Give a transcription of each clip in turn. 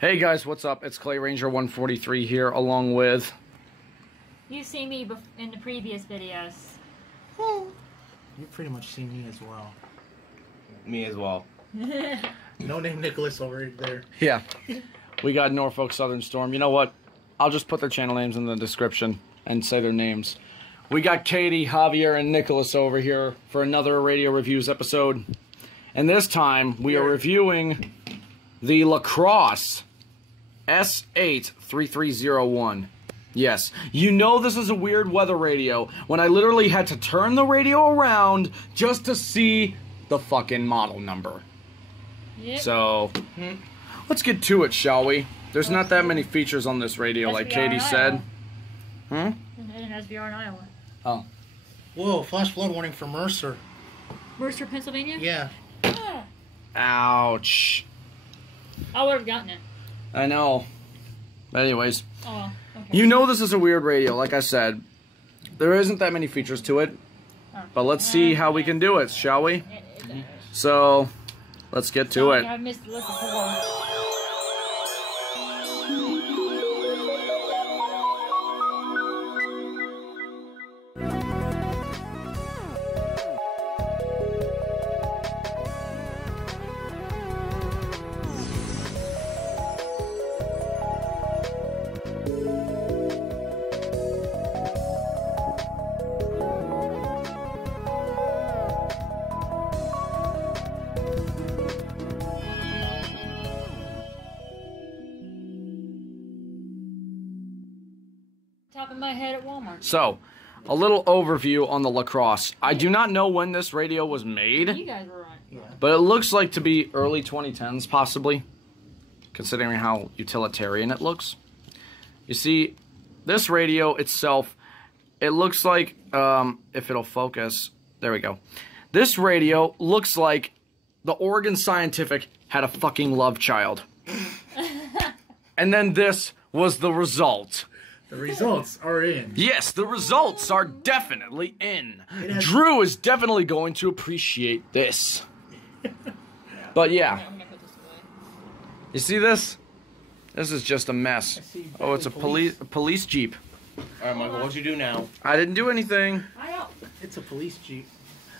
Hey guys, what's up? It's Clay Ranger 143 here, along with... You've seen me in the previous videos. You've pretty much seen me as well. Me as well. No name Nicholas over there. Yeah. We got Norfolk Southern Storm. You know what? I'll just put their channel names in the description and say their names. We got Katie, Javier, and Nicholas over here for another Radio Reviews episode. And this time, we are reviewing the Crosse S83301. Yes, you know this is a weird weather radio when I literally had to turn the radio around just to see the fucking model number. Yep. So, let's get to it, shall we? There's not that many features on this radio, like Katie said. It has VR in Iowa. Oh. Whoa, flash flood warning for Mercer. Mercer, Pennsylvania? Yeah. Ouch. I would have gotten it. I know. But anyways. Oh, okay. You know this is a weird radio, like I said. There isn't that many features to it. But let's see how we can do it, shall we? So, let's get to it. I missed the look before. Top of my head at Walmart. So, a little overview on the Crosse. I do not know when this radio was made, You guys were right. Yeah. but it looks like to be early 2010s, possibly, considering how utilitarian it looks. You see, this radio itself, it looks like, if it'll focus, there we go. This radio looks like the Oregon Scientific had a fucking love child. And then this was the result. The results are in. Yes, the results are definitely in. Drew is definitely going to appreciate this. But yeah. I'm gonna put this away. You see this? This is just a mess. Oh, it's a police jeep. Alright, Michael, what'd you do now? I didn't do anything. It's a police jeep.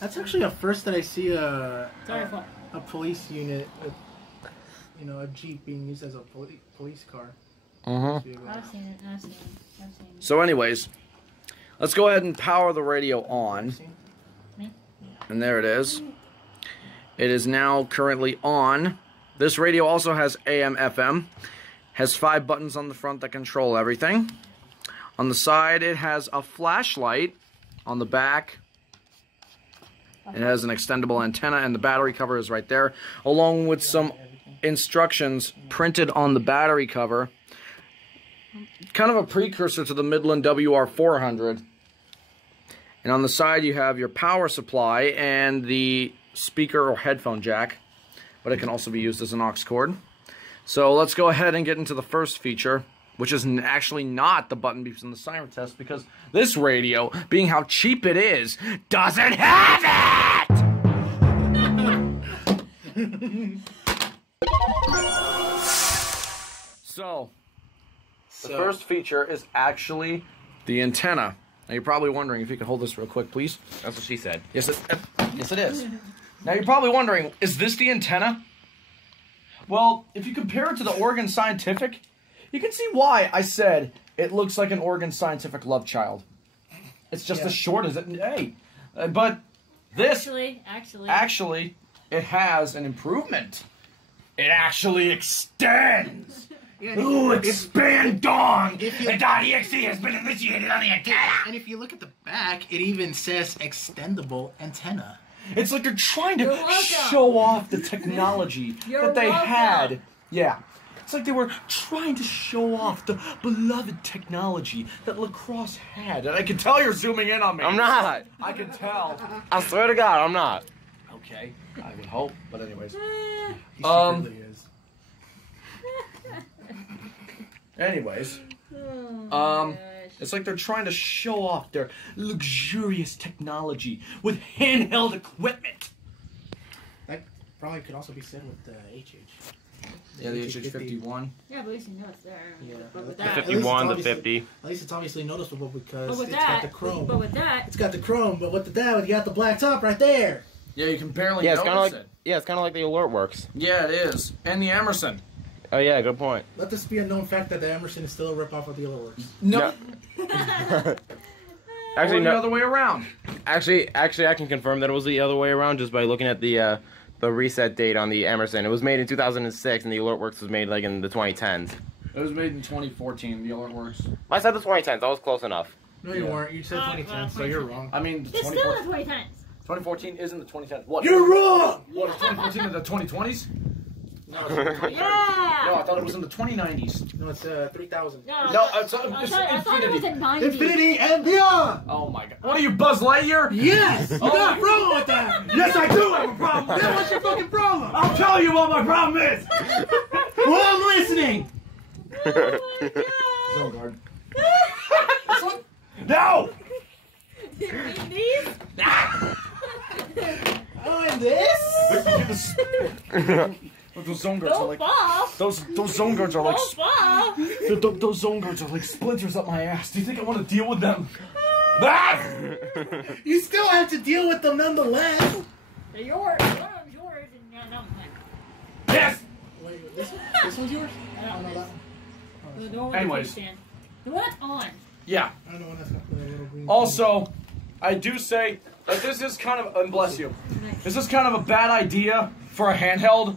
That's actually a first that I see a police unit, a jeep being used as a police car. I've seen it. So anyways, let's go ahead and power the radio on. And there it is. It is now currently on. This radio also has AM, FM. Has 5 buttons on the front that control everything. On the side, it has a flashlight. On the back, it has an extendable antenna, and the battery cover is right there, along with some instructions printed on the battery cover. Kind of a precursor to the Midland WR400. And on the side you have your power supply and the speaker or headphone jack, but it can also be used as an aux cord. So let's go ahead and get into the first feature, which is actually not the button beeps in the siren test, because this radio, being how cheap it is, doesn't have it! So, the first feature is actually the antenna. Now you're probably wondering, if you could hold this real quick, please. That's what she said. Yes, it is. Now you're probably wondering, is this the antenna? Well, if you compare it to the Oregon Scientific, you can see why I said it looks like an Oregon Scientific love child. It's just as short as it. Hey, but this actually, it has an improvement. It actually extends. Ooh, expand on! .exe has been initiated on the antenna! And if you look at the back, it even says extendable antenna. It's like they're trying to show off the technology that they had. Yeah. It's like they were trying to show off the beloved technology that Crosse had. And I can tell you're zooming in on me. I'm not. I can tell. I swear to God, I'm not. Okay. I would hope. But anyways. He secretly is. Anyways, it's like they're trying to show off their luxurious technology with handheld equipment. That probably could also be said with the HH. Yeah, the HH51. Yeah, but at least you know it's there. Yeah. But with The that, 51, the 50. At least it's obviously noticeable because but with it's that, got the chrome. But with that, It's got the chrome, but with the you got the black top right there. Yeah, you can barely Yeah, it's kind of notice like it. it's kind of like the Alert Works. Yeah, it is. And the Emerson. Oh yeah, good point. Let this be a known fact that the Emerson is still a ripoff of the Alertworks. No. Actually, or the other way around. Actually, I can confirm that it was the other way around just by looking at the reset date on the Emerson. It was made in 2006, and the Alert Works was made like in the 2010s. It was made in 2014, the Alert Works. I said the 2010s. That was close enough. No, you weren't. You said 2010, so you're wrong. I mean, it's still in the 2010s. 2014 isn't the 2010s. What? You're wrong! What, is 2014 in the 2020s? No, it's Yeah! No, I thought it was in the 2090s. No, it's 3000. No, I thought it was in 90. Infinity and beyond! Oh my god. What are you, Buzz Lightyear? Yes! You got a problem with that! Yes, I do have a problem. Then what's your fucking problem? I'll tell you what my problem is. Well, I'm listening! Oh my god! Zongard. This one? No! You mean these? Oh, and this? Those zone guards are Don't like fall! those zone guards are like Don't fall! those zone guards are like splinters up my ass. Do you think I want to deal with them? You still have to deal with them nonetheless. They're yours. One of them's yours, and no, mine. Yes. Wait, this one's yours? I don't know that this. one. The one with Anyways. the stand. The one that's on. Yeah. I don't know when that's got the little green. Also, I do say that this is kind of, and bless you, this is kind of a bad idea for a handheld,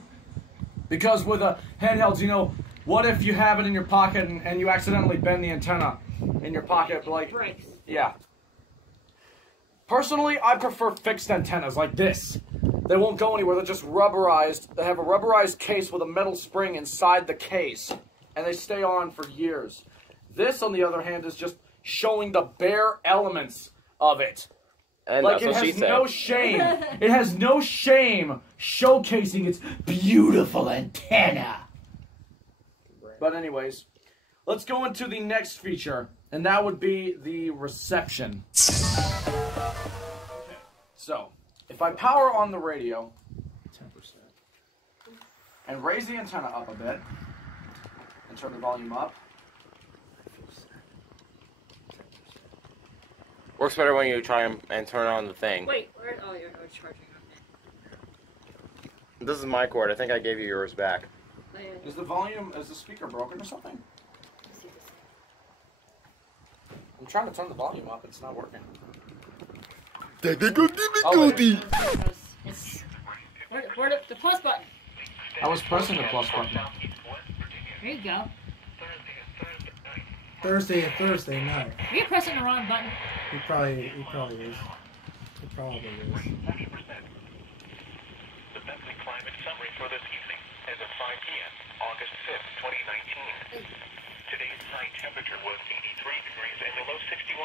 because with a handheld, you know, what if you have it in your pocket and you accidentally bend the antenna in your pocket, like, Breaks. yeah. Personally, I prefer fixed antennas like this. They won't go anywhere, they're just rubberized. They have a rubberized case with a metal spring inside the case, and they stay on for years. This, on the other hand, is just showing the bare elements of it. And Like, that's it what she has said. no shame. It has no shame showcasing its beautiful antenna. But anyways, let's go into the next feature, and that would be the reception. So, if I power on the radio 10%. and raise the antenna up a bit, and turn the volume up, Works better when you try and turn on the thing. Wait, where? Oh, you're charging on me. This is my cord. I think I gave you yours back. Oh, yeah. is the speaker broken or something? Let's see this. I'm trying to turn the volume up, it's not working. Technical difficulty. It's where the plus button. I was pressing the plus button. There you go. Thursday night. Are you pressing the wrong button? He probably is. He probably is. The Bentley climate summary for this evening as of 5 p.m., August 5th, 2019. Today's high temperature was 83 degrees and the low 61.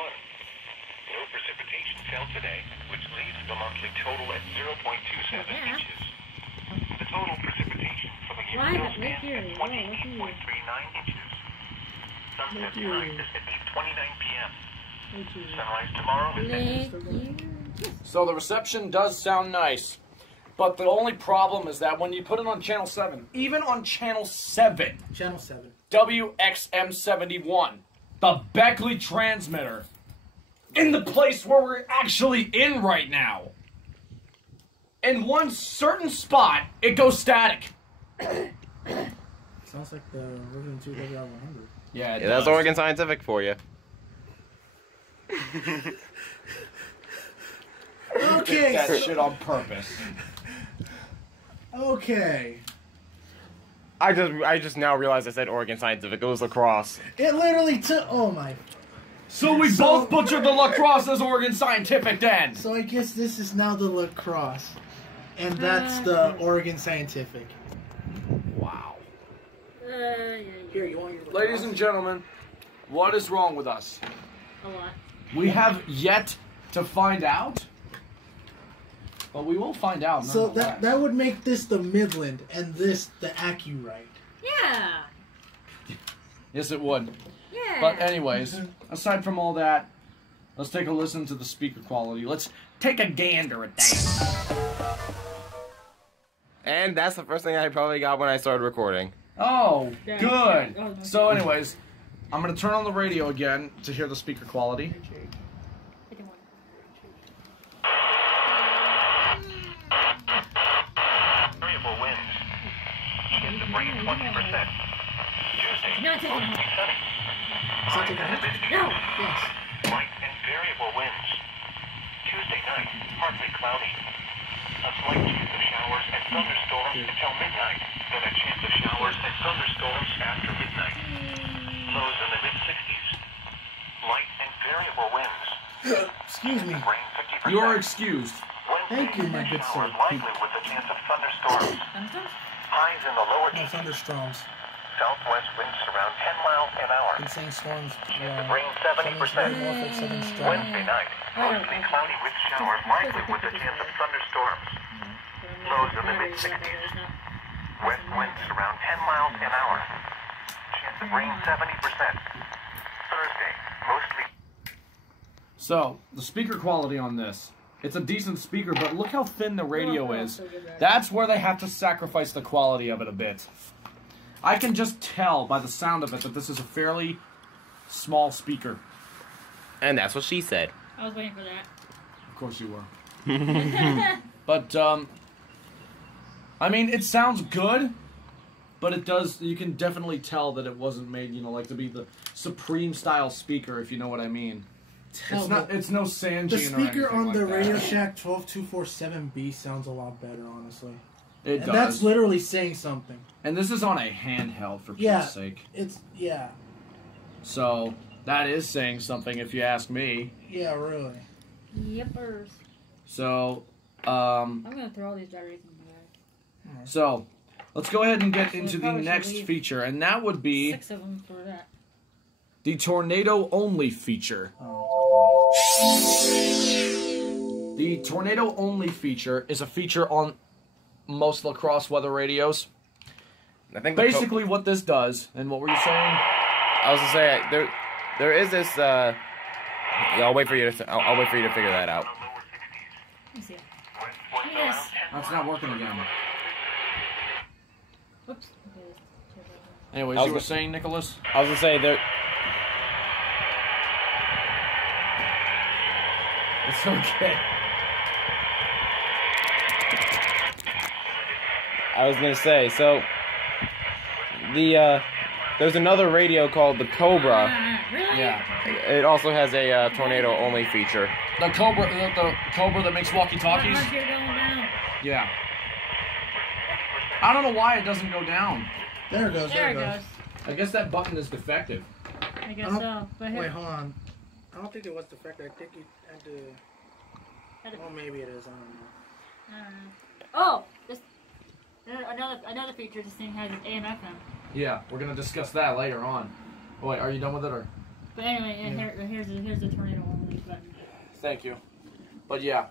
Low precipitation fell today, which leaves the monthly total at 0.27 inches. The total precipitation for the year still stands at 28.39 inches. Sunset tonight is at 8:29 p.m. Sunrise tomorrow is So the reception does sound nice, but the only problem is that when you put it on channel 7, even on channel 7, Channel 7. WXM71, the Beckley transmitter, in the place where we're actually in right now, in one certain spot, it goes static. Sounds like the version 2 WR100. Yeah, Yeah, that's Oregon Scientific for you. Okay. That shit on purpose. Okay. I just now realized I said Oregon Scientific. It was lacrosse. It literally took. Oh my. So we both butchered the lacrosse as Oregon Scientific then. So I guess this is now the lacrosse, and that's the Oregon Scientific. Wow. yeah. Here, you want your lacrosse? Ladies and gentlemen, what is wrong with us? A lot. We have yet to find out, but we will find out. So nonetheless. that would make this the Midland and this the Accurite. Yeah. Yes, it would. Yeah. But anyways, aside from all that, let's take a listen to the speaker quality. Let's take a gander at that. And that's the first thing I probably got when I started recording. Oh, Yeah. good. Oh, okay. So anyways, I'm going to turn on the radio again to hear the speaker quality. Variable winds. Chance of rain 20%. Tuesday, No, take it mostly out. sunny. Highs in the mid-60s. No. Yes. Light and variable winds. Tuesday night, partly cloudy. A slight chance of showers and thunderstorms until midnight. Then a chance of showers and thunderstorms after midnight. Lows in the mid-60s. Light and variable winds. Excuse me. Rain 50%. You are excused. Thank you, my good sir. Showers likely with a chance of thunderstorms. Highs in the lower No 80s. thunderstorms. Southwest winds around 10 miles an hour. Been saying storms. Rain 70%. Norfolk Southern storm. Wednesday night, mostly cloudy with showers, likely with a chance of thunderstorms. Lows in the mid-60s. West winds around 10 miles an hour. Chance of rain 70%. Thursday, mostly. So, the speaker quality on this. It's a decent speaker, but look how thin the radio is. That's where they have to sacrifice the quality of it a bit. I can just tell by the sound of it that this is a fairly small speaker. And that's what she said. I was waiting for that. Of course you were. But, I mean, it sounds good, but it does, you can definitely tell that it wasn't made, you know, like to be the supreme style speaker, if you know what I mean. Hell, It's no Sangean the or speaker anything on like the that. Radio Shack 12247B sounds a lot better, honestly. It And does. that's literally saying something. And this is on a handheld, for Yeah. Pete's sake. Yeah. So, that is saying something, if you ask me. Yeah, really. Yippers. So, I'm gonna throw all these batteries in the bag. so, let's go ahead and get Actually, into the probably should next leave. feature, and that would be 6 of them for that. the tornado only feature. The tornado only feature is a feature on most lacrosse weather radios. I think Basically, what this does, and what were you saying? I was gonna say there is this. Yeah, I'll wait for you to. I'll wait for you to figure that out. Let me see it. West winds Yes. around 10 That's not working again. Whoops. Okay, Anyways, I was you were gonna- saying, Nicholas? I was gonna say there. It's okay. I was gonna say so. There's another radio called the Cobra. Really? Yeah. It also has a tornado only feature. The Cobra that makes walkie-talkies? Look, you're going down. Yeah. I don't know why it doesn't go down. There it goes. There it goes. I guess that button is defective. I guess I don't- so. But here. Wait, hold on. I don't think it was defective. I think you had to. Well, maybe it is. I don't know. Oh, this another feature this thing has is AM/FM. Yeah, we're gonna discuss that later on. Oh, wait, are you done with it or? But anyway, and here's the tornado only button. Thank you. But yeah,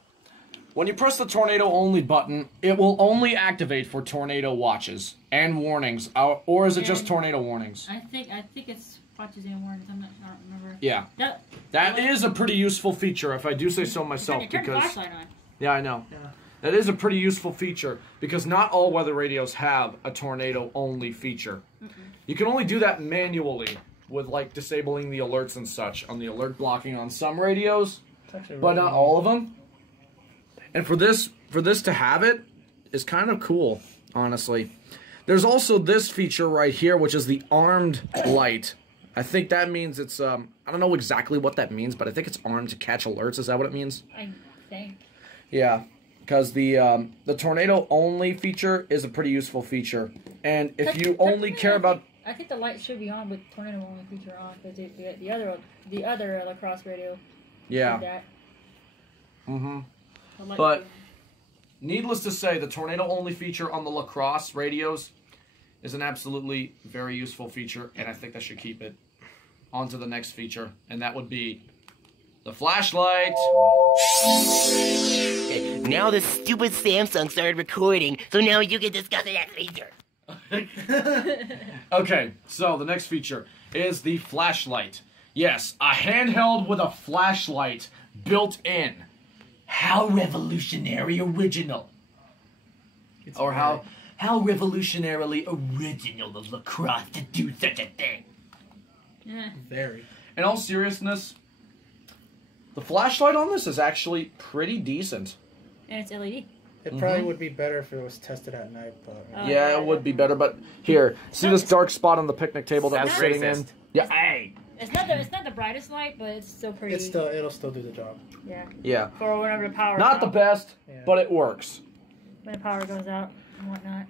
when you press the tornado only button, it will only activate for tornado watches and warnings, or is it just And- tornado warnings? I think it's watches and warnings. I don't remember. Yeah, that is a pretty useful feature, if I do say so myself. Turn the Because flashlight on. yeah, I know. Yeah. That is a pretty useful feature because not all weather radios have a tornado only feature. You can only do that manually with like disabling the alerts and such on the alert blocking on some radios, It's actually but really not all of them. And for this to have it is kind of cool, honestly. There's also this feature right here, which is the armed light. I think that means it's I don't know exactly what that means, but I think it's armed to catch alerts. Is that what it means? I think. Yeah, because the tornado only feature is a pretty useful feature, and if you only care about, I think the light should be on with tornado only feature on because the other lacrosse radio. yeah, Did that. The light But- should be on. needless to say, the tornado only feature on the lacrosse radios is an absolutely very useful feature, and I think I should keep it. On to the next feature, and that would be the flashlight. Now the stupid Samsung started recording, so now you can discuss the next feature. Okay, so the next feature is the flashlight. Yes, a handheld with a flashlight built in. How revolutionary original. Or how revolutionarily original of lacrosse to do such a thing. Yeah. Very. In all seriousness, the flashlight on this is actually pretty decent. And it's LED. It probably would be better if it was tested at night, but... Yeah, it would be better, but here, see this dark spot on the picnic table that we're That's sitting racist. in? Yeah. Hey. It's not the brightest light, but it's still pretty. It'll still do the job. Yeah. Yeah. For whenever the power. Not the best, Yeah. but it works. When the power goes out and whatnot.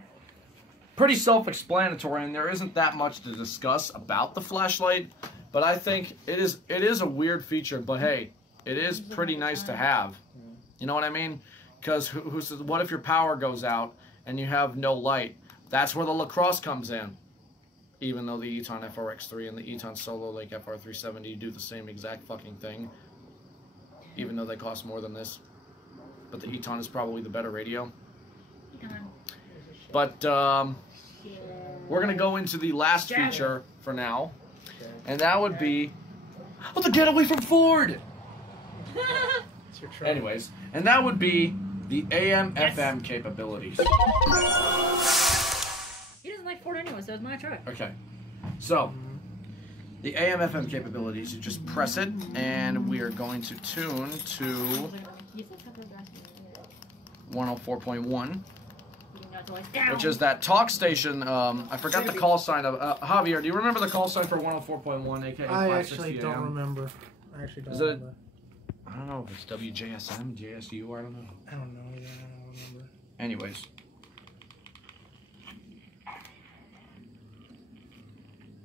Pretty self-explanatory, and there isn't that much to discuss about the flashlight, but I think it is a weird feature, but hey, it is pretty nice to have. You know what I mean? Because what if your power goes out and you have no light? That's where the lacrosse comes in. Even though the Eton FRX3 and the Eton Solo Lake FR370 do the same exact fucking thing. Even though they cost more than this. But the Eton is probably the better radio. But we're going to go into the last feature for now. And that would be... Oh, the getaway from Ford! It's your truck. Anyways, and that would be the AM/FM capabilities. He doesn't like Ford anyway, so it's my truck. Okay, so the AM/FM capabilities, you just press it, and we are going to tune to 104.1, which is that talk station. I forgot the call sign of Javier. Do you remember the call sign for 104.1, aka I 560 actually don't AM? remember. I actually don't Is it- remember. I don't know if it's WJSM, JSU, I don't know. I don't know. Yeah, I don't remember. Anyways.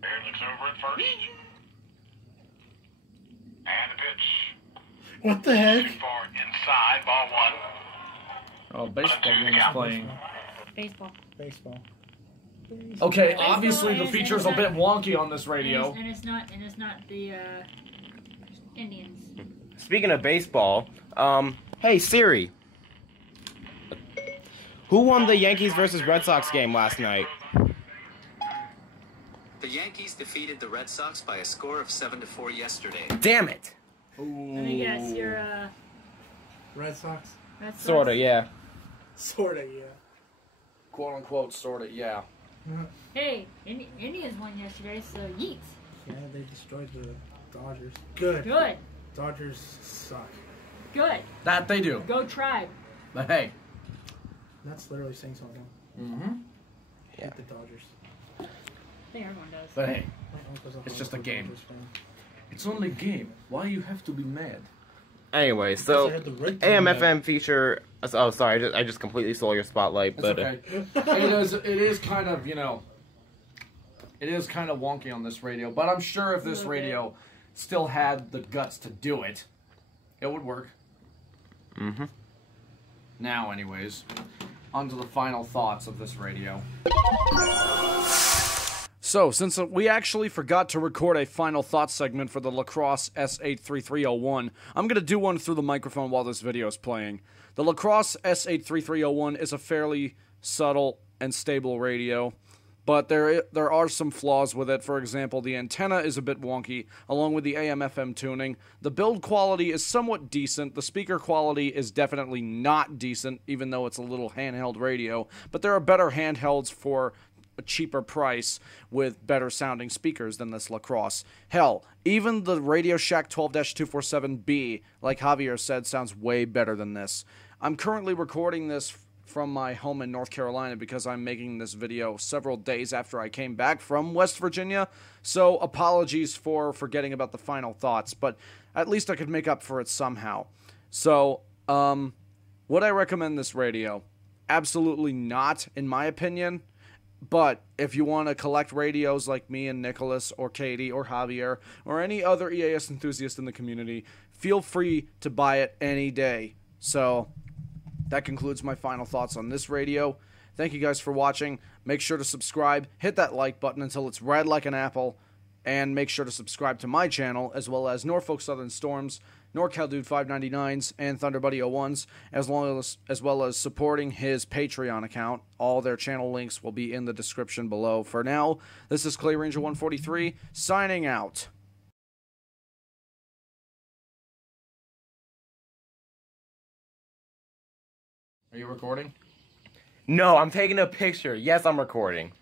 Bear looks over at first. And the pitch. What the heck? Far inside, ball one. Oh, baseball game is playing. Baseball. Baseball. Okay, Baseball obviously the is- feature's a and bit it's wonky on this radio. And it's not the Indians. Speaking of baseball, hey Siri, who won the Yankees versus Red Sox game last night? The Yankees defeated the Red Sox by a score of 7-4 yesterday. Damn it! Let me guess, you're Red Sox? Red Sox? Sorta, yeah. Sorta, yeah. Quote unquote, sorta, yeah. Hey, Indians won yesterday, so yeet. Yeah, they destroyed the Dodgers. Good. Good. Dodgers suck. Good. That they do. Go Tribe. But hey. That's literally saying something. Mm-hmm. Yeah. Hate the Dodgers. I think everyone does. But hey, My uncle's It's just a hardcore game. Dodgers fan. it's only a game. Why you have to be mad? Anyway, Because I so had the right to be AM/FM feature. Oh, sorry, I just completely stole your spotlight. It's But okay. It is kind of, you know, it is kind of wonky on this radio. But I'm sure if this radio still had the guts to do it, it would work. Mm-hmm. Now, anyways, on to the final thoughts of this radio. So, since we actually forgot to record a final thoughts segment for the Crosse S83301, I'm going to do one through the microphone while this video is playing. The Crosse S83301 is a fairly subtle and stable radio, but there are some flaws with it. For example, the antenna is a bit wonky, along with the AM/FM tuning. The build quality is somewhat decent. The speaker quality is definitely not decent, even though it's a little handheld radio, but there are better handhelds for a cheaper price with better sounding speakers than this Lacrosse. Hell, even the Radio Shack 12-247B, like Javier said, sounds way better than this. I'm currently recording this from my home in North Carolina because I'm making this video several days after I came back from West Virginia, so apologies for forgetting about the final thoughts, but at least I could make up for it somehow. So, would I recommend this radio? Absolutely not, in my opinion. But if you want to collect radios like me and Nicholas or Katie or Javier or any other EAS enthusiast in the community, feel free to buy it any day. So that concludes my final thoughts on this radio. Thank you guys for watching. Make sure to subscribe. Hit that like button until it's red like an apple. And make sure to subscribe to my channel, as well as Norfolk Southern Storms, NorCal Dude 599s, and Thunderbuddy 01s, as well as supporting his Patreon account. All their channel links will be in the description below. For now, this is Clay Ranger 143, signing out. Are you recording? No, I'm taking a picture. Yes, I'm recording.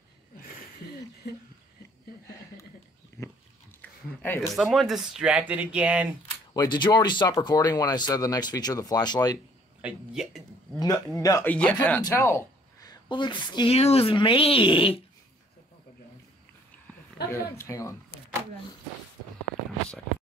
Anyways. Is someone distracted again? Wait, did you already stop recording when I said the next feature, the flashlight? Yeah, yeah. I couldn't tell. Well, excuse me. Oh, Here, hang on. hold on. Hang on a second.